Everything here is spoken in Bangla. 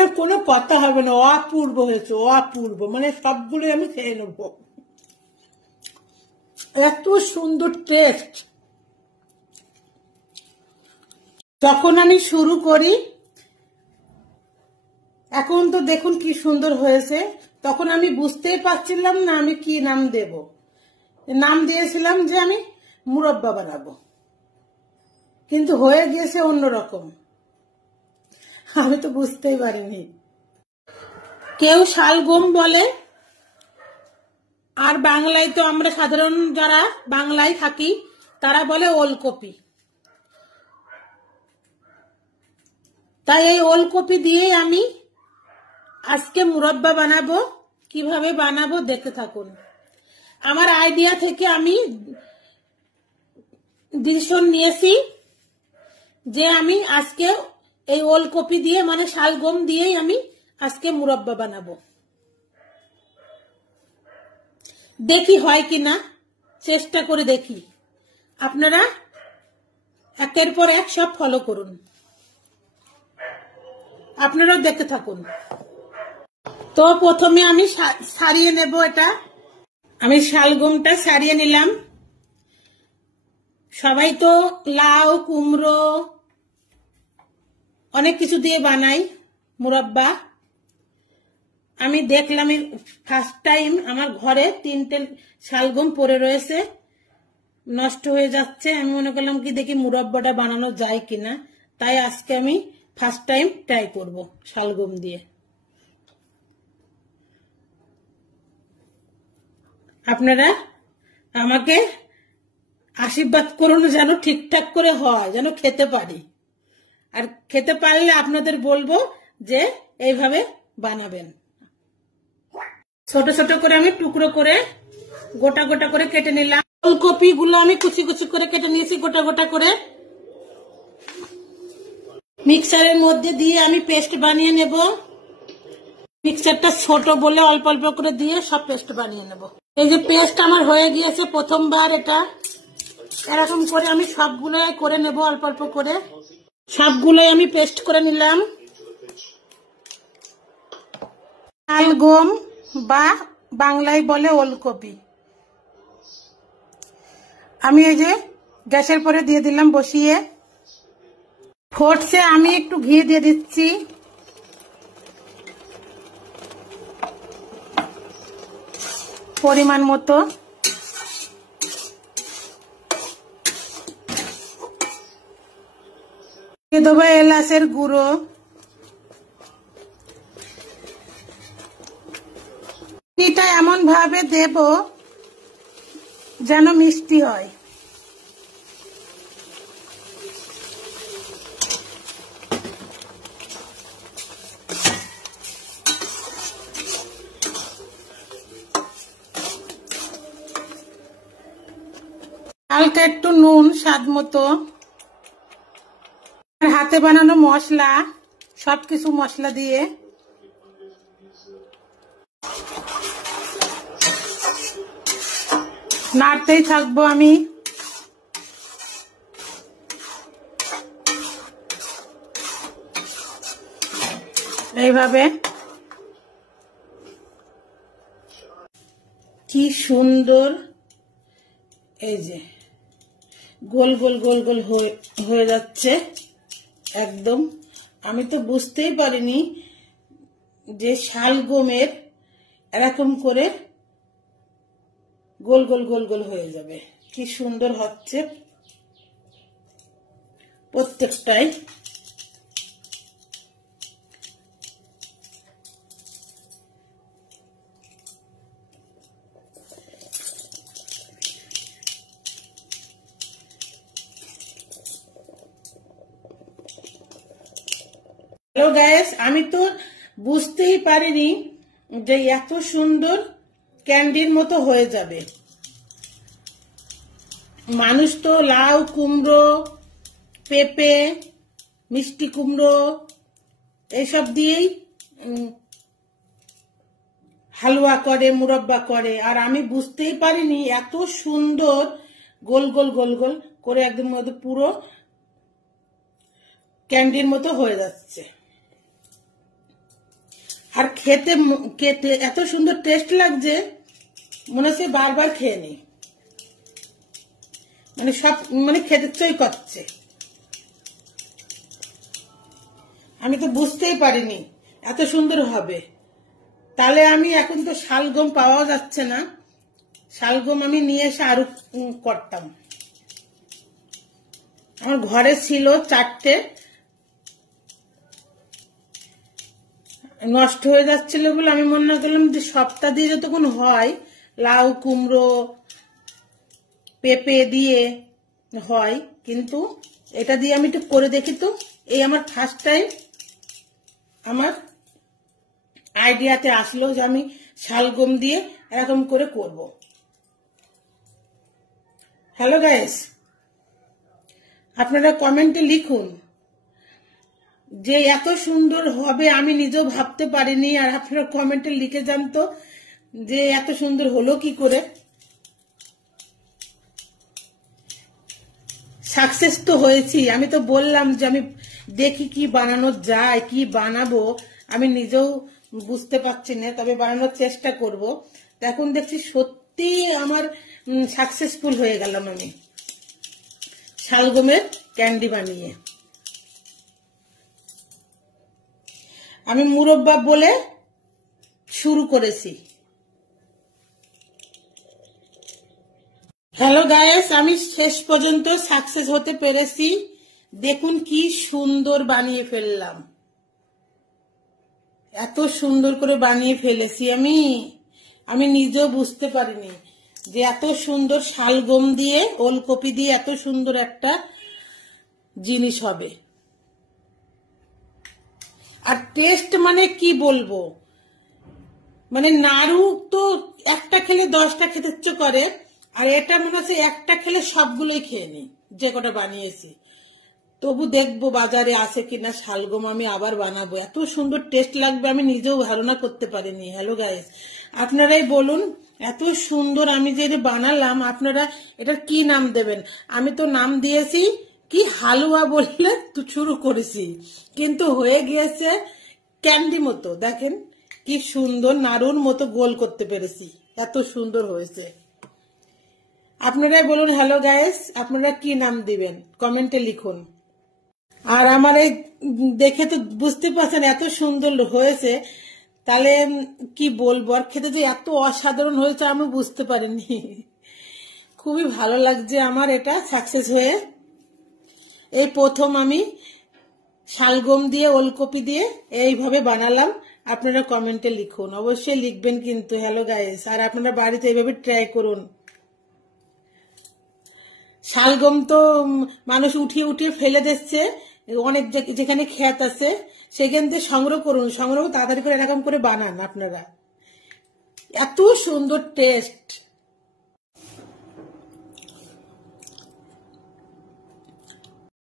মানে কোনো কথা হবে না, অপূর্ব হয়েছে, অপূর্ব। মানে সবগুলো আমি খেয়ে নেব, এত সুন্দর টেস্ট। যখন আমি শুরু করি, এখন তো দেখুন কি সুন্দর হয়েছে, তখন আমি বুঝতেই পারছিলাম না আমি কি নাম দেব। নাম দিয়েছিলাম যে আমি মুরব্বা বানাবো, কিন্তু হয়ে গিয়েছে অন্যরকম, আমি তো বুঝতেই পারিনি। কেউ শালগম বলে, আর বাংলায় তো আমরা সাধারণ যারা বাংলায় থাকি তারা বলে ওলকপি। তাই এই ওলকপি দিয়ে আমি আজকে মুরব্বা বানাবো। কিভাবে বানাবো দেখতে থাকুন। আমার আইডিয়া থেকে আমি ডিসিশন নিয়েছি যে আমি আজকে এই ওলকপি দিয়ে মানে শালগম দিয়েই আমি আজকে মুরব্বা বানাবো। দেখি হয় কিনা, চেষ্টা করে দেখি। আপনারা একের পর এক সব ফলো করুন, আপনারাও দেখতে থাকুন। তো প্রথমে আমি ছাড়িয়ে নেব। এটা আমি শালগমটা ছাড়িয়ে নিলাম। সবাই তো লাউ, কুমড়ো অনেক কিছু দিয়ে বানাই মুরব্বা। আমি দেখলাম ফার্স্ট টাইম আমার ঘরে 3টে শালগম পড়ে রয়েছে, নষ্ট হয়ে যাচ্ছে। আমি মনে করলাম কি দেখি মুরব্বাটা বানানো যায় কিনা, তাই আজকে আমি ফার্স্ট টাইম ট্রাই করব শালগম দিয়ে। আপনারা আমাকে আশীর্বাদ করুন যেন ঠিকঠাক করে হয়, যেন খেতে পারি। আর খেতে পারলে আপনাদের বলবো যে এইভাবে বানাবেন। ছোট ছোট করে আমি টুকরো করে গোটা গোটা করে কেটে নিলাম। ফুলকপি গুলো আমি কুচি কুচি করে কেটে নিয়েছি গোটা গোটা করে। মিক্সারের মধ্যে দিয়ে আমি পেস্ট বানিয়ে নেব। মিক্সারটা ছোট বলে অল্প অল্প করে দিয়ে সব পেস্ট বানিয়ে নেব। এই যে পেস্ট আমার হয়ে গিয়েছে প্রথমবার। এটা এরকম করে আমি সবগুলো করে নেব, অল্প অল্প করে সবগুলোই আমি পেস্ট করে নিলাম। শালগম বা বাংলায় বলে ওলকপি। আমি এই যে গ্যাসের পরে দিয়ে দিলাম বসিয়ে, ফুটছে। আমি একটু ঘি দিয়ে দিচ্ছি। পরিমাণ মতো দিয়ে দেবো এলাচের গুঁড়ো। এটা এমন ভাবে দেব যেন মিষ্টি হয়। হালকা একটু নুন স্বাদ মতো, হাতে বানানো মশলা, সবকিছু মশলা দিয়ে নাড়তেই থাকবো আমি। এইভাবে কি সুন্দর এই যে গোল গোল গোল গোল হয়ে যাচ্ছে একদম। আমি তো বুঝতেই পারিনি যে শালগমের এরকম করে গোল গোল গোল গোল হয়ে যাবে। কি সুন্দর হচ্ছে প্রত্যেকটাই। হ্যালো গাইস, আমি তো বুঝতেই পারিনি যে এত সুন্দর ক্যান্ডির মতো হয়ে যাবে। মানুষ তো লাউ, কুমড়ো, পেঁপে, মিষ্টি কুমড়ো এইসব দিয়েই হালুয়া করে, মুরব্বা করে। আর আমি বুঝতেই পারিনি এত সুন্দর গোল গোল গোল গোল করে একদম পুরো ক্যান্ডির মতো হয়ে যাচ্ছে। আর খেতে খেতে এত সুন্দর টেস্ট লাগছে, মনে হচ্ছে বারবার খেয়ে নি, মানে সব মানে খেতে ইচ্ছাই করছে। আমি তো বুঝতেই পারিনি এত সুন্দর হবে। তাহলে আমি এখন তো শালগম পাওয়া যাচ্ছে না, শালগম আমি নিয়ে এসে আরো করতাম। আমার ঘরে ছিল 4টে, নষ্ট হয়ে যাচ্ছিল বলে আমি মনে করলাম যে সপ্তাহ দিয়ে যতক্ষণ হয়, লাউ কুমড়ো পেঁপে দিয়ে হয়, কিন্তু এটা দিয়ে আমি একটু করে দেখি তো। এই আমার ফার্স্ট টাইম আমার আইডিয়াতে আসলো যে আমি শালগম দিয়ে এরকম করে করব। হ্যালো গাইস, আপনারা কমেন্টে লিখুন যে এত সুন্দর হবে আমি নিজেও ভাবতে পারিনি, আর আপনারা কমেন্টে লিখে যান তো যে এত সুন্দর হলো কি করে। সাকসেস তো হয়েছি, আমি তো বললাম যে আমি দেখি কি বানানো যায়, কি বানাবো আমি নিজেও বুঝতে পারছি না, তবে বানানোর চেষ্টা করব। এখন দেখছি সত্যি আমার সাকসেসফুল হয়ে গেলাম আমি শালগমের ক্যান্ডি বানিয়ে। আমি মুরব্বা বলে শুরু করেছি। হ্যালো গাইস, আমি শেষ পর্যন্ত সাকসেস হতে পেরেছি। দেখুন কি সুন্দর বানিয়ে ফেললাম, এত সুন্দর করে বানিয়ে ফেলেছি আমি নিজেও বুঝতে পারিনি যে এত সুন্দর শালগম দিয়ে ওলকপি দিয়ে এত সুন্দর একটা জিনিস হবে। আর টেস্ট মানে কি বলবো, মানে নাড়ু তো একটা খেলে 10টা খেতে ইচ্ছে করে, আর এটা মনে হচ্ছে একটা খেলে সবগুলোই খেয়ে নি যে কটা বানিয়েছি। তবু দেখবো বাজারে আছে কিনা শালগম, আমি আবার বানাবো। এত সুন্দর টেস্ট লাগবে আমি নিজেও ধারণা করতে পারিনি। হ্যালো গাইস, আপনারাই বলুন এত সুন্দর আমি যে বানালাম আপনারা এটার কি নাম দেবেন? আমি তো নাম দিয়েছি কি হালুয়া বললে তো শুরু করেছি, কিন্তু হয়ে গিয়েছে ক্যান্ডি মতো। দেখেন কি সুন্দর নাড়ুর মতো গোল করতে পেরেছি, এত সুন্দর হয়েছে। আপনারাই বলুন হ্যালো গাইস, আপনারা কি নাম দিবেন কমেন্টে লিখুন। আর আমার এই দেখে তো বুঝতে পারছেন এত সুন্দর হয়েছে, তাহলে কি বলবো, আর খেতে যে এত অসাধারণ হয়েছে আমি বুঝতে পারিনি। খুবই ভালো লাগছে আমার এটা সাকসেস হয়ে। এই প্রথম আমি শালগম দিয়ে ওলকপি দিয়ে এইভাবে বানালাম। আপনারা কমেন্টে লিখুন, অবশ্যই লিখবেন কিন্তু। হ্যালো গাইস, আর আপনারা বাড়িতে এইভাবে ট্রাই করুন। শালগম তো মানুষ উঠিয়ে উঠিয়ে ফেলে দিচ্ছে, অনেক যেখানে ক্ষেত আছে সেখান থেকে সংগ্রহ করুন, সংগ্রহ তাড়াতাড়ি করে এরকম করে বানান আপনারা। এত সুন্দর টেস্ট।